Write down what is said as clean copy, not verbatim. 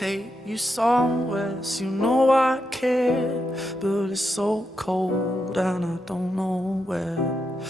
take you somewhere, so you know I care. But it's so cold and I don't know where.